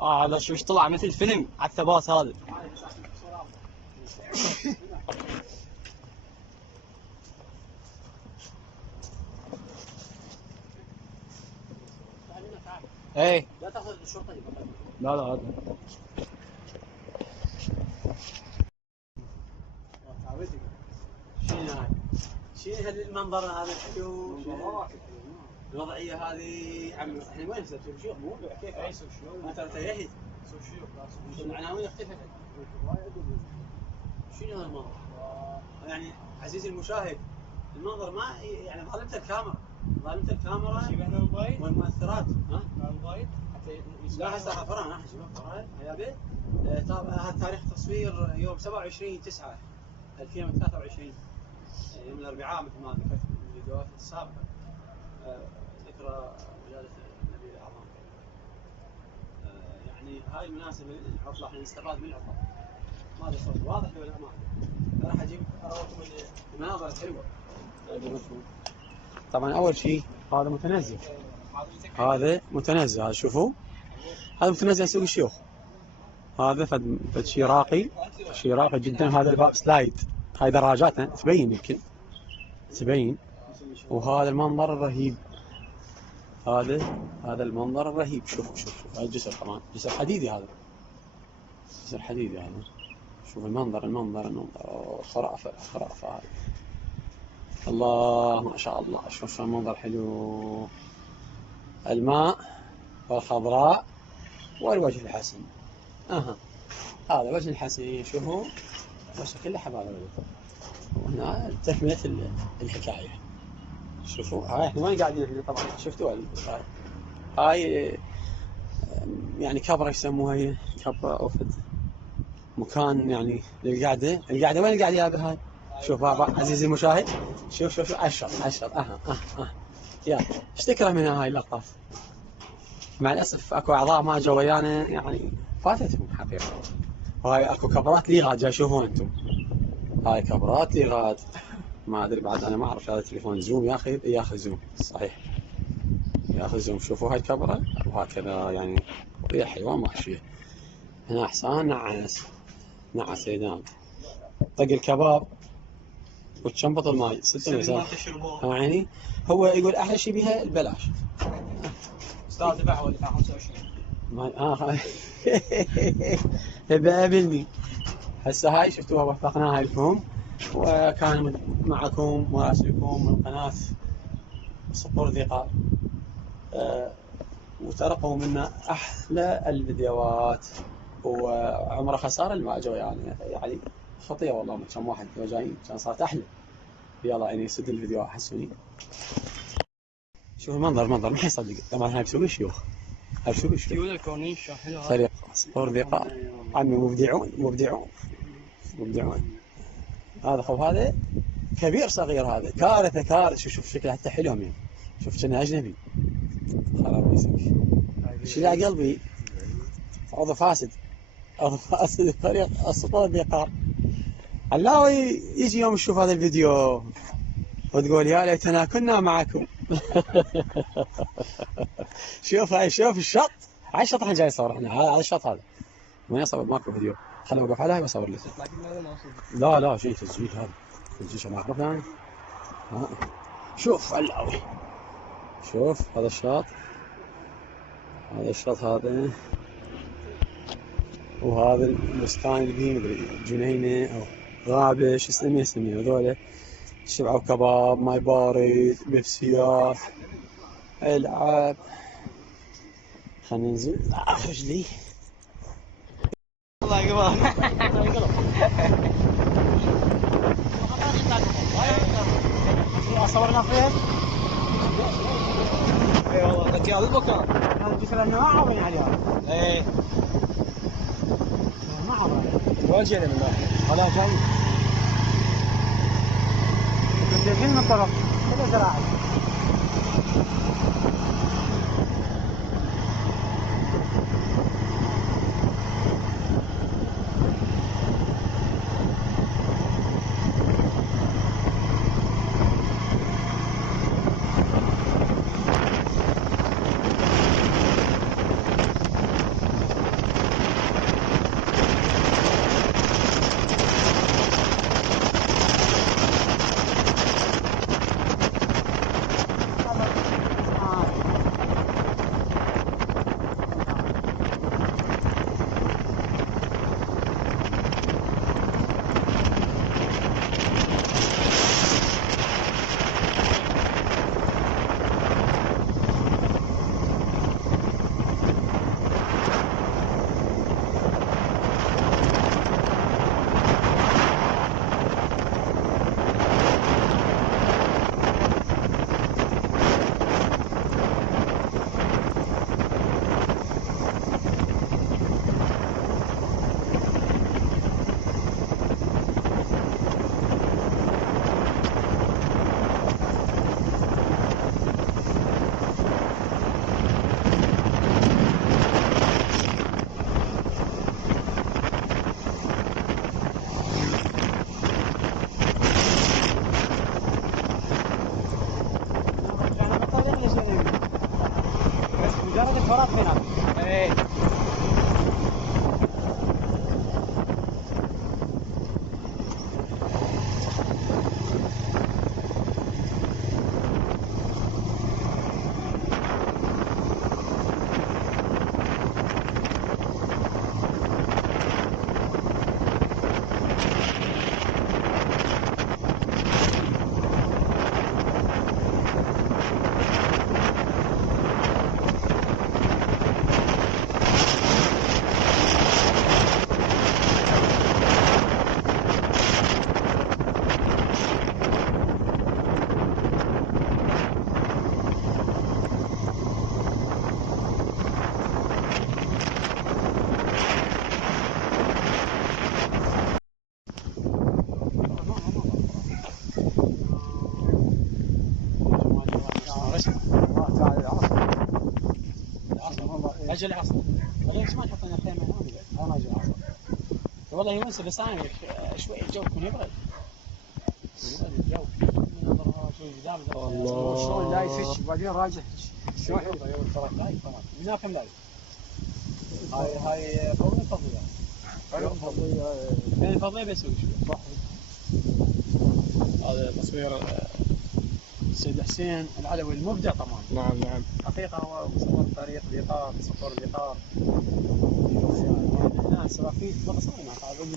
هذا شو طلع مثل فيلم على الثبات هذا. ايه لا تاخذ الشرطه. لا هذا شنو هاي؟ شنو هالمنظر هذا الحلو؟ الوضعيه هذه عم احنا وين نسوي شيوخ مو كيف اي شيوخ ما ترى تيهي سوي شيوخ العناوين اختفت. شنو هالمنظر؟ يعني عزيزي المشاهد المنظر ما يعني ظالمت الكاميرا والمؤثرات ها؟ لا هسه غفران راح نجيب غفران يا بيت. طبعا هذا تاريخ تصوير يوم 27/9/2023 يوم الاربعاء مثل ما ذكرت في الفيديوهات السابقه. ذكرى ولاده النبي الاعظم. يعني هاي المناسبه العطله احنا نستفاد من العطله. ما ادري الصوت واضح ولا ما راح اجيب اراكم المناظر الحلوه. طبعا اول شيء هذا متنزه هذا شوفوا هذا متنزه سوق الشيوخ. هذا فد شيء راقي جدا. هذا الباب سلايد. هاي دراجاتنا تبين يمكن تبين. وهذا المنظر الرهيب. هذا المنظر الرهيب. شوف هاي الجسر كمان جسر حديدي. هذا جسر حديدي هذا. شوف المنظر خرافة هذا. الله ما شاء الله. شوف المنظر حلو. الماء والخضراء والوجه الحسن. هذا وجه الحسن. شوفوا وجه كله حبايب. وهنا تكملة الحكاية. شوفوا هاي احنا وين قاعدين احنا طبعا شفتوا هاي يعني كبرة يسموها هي كبرة او مكان يعني للقعدة. القعدة وين القعدة يا هاي؟ شوف بابا عزيزي المشاهد. شوف عشر يلا ايش تكره منها هاي اللقطات؟ مع الاسف اكو اعضاء ما جو ويانا يعني فاتتهم حقيقة. وهاي اكو كبرات ليغاد جاي تشوفون انتم. هاي كبرات ليغاد. ما ادري بعد انا ما اعرف هذا التليفون زوم ياخذ زوم صحيح ياخذ زوم. شوفوا هاي الكاميرا وهكذا يعني ريح حيوان ماشيه. هنا حصان نعس ينام. طق الكباب وتشنبط الماي 6 يعني هو يقول احلى شيء بها البلاش. استاذ دفع ولا دفع 25 بقابلني. هسه هاي شفتوها وفقناها لكم وكان معكم مراسلكم من قناة صقور ذقار. وترقوا منا احلى الفيديوهات. وعمره خساره اللي ما اجوا يعني خطيه والله. كم واحد جايين كان صارت احلى. يلا يعني يسد الفيديو احسوني. شوف المنظر ما حيصدق. طبعا هاي بسوق الشيوخ. ديول الكورنيش حلو. فريق صقور ذقار عمي مبدعون. هذا كبير صغير. هذا كارثه. شوف شكله حتى حلو يعني. شوف كأنه اجنبي. خراب يسك شيل على قلبي. عضو فاسد فريق الصقور ذقار. علاوي يجي يوم يشوف هذا الفيديو وتقول يا ليتنا كنا معكم. شوف الشط. هاي الشط احنا جاي نصور احنا. هذا الشط هذا وين يصور ماكو فيديو. خليني اوقف عليها واصور لك. لا شيء تسجيل هذا تسجيل ما اعرف يعني. شوف علاوي. شوف هذا الشط هذا. وهذا البستان القديم مدري جنينه او غابه شو اسمه هذول. شبعوا كباب ماي بارد بيبسيات العاب. خلينا ننزل اخرج لي. الله يقبل. صورنا فين؟ اي والله ذكي هذا المكان. هذا جسر انه ما عرفني عليها. ايه ما عرفني. وين جينا من ناحيه؟ ولا جاي. كنت من الطرف كله زراعي. مجرد الكرات هنا. ايه اجل العصر. والله ليش ما نحط لنا خيمه هنا؟ انا اجل العصر. والله يونس بس انا شوي الجو يكون يبرد. يبرد الجو. الله شلون لا يفتش وبعدين راجع شلون ترى لايف ترى هنا كم لايف؟ هاي فوق الفضيه. بين الفضيه بيسوي شوي. صح. هذا تصوير السيد حسين العلوي المبدع طبعا. نعم نعم. حقيقة هو مصور الطريق الإطار مصور الإطار. هنا السوافيت بتصور ما تعرفون مني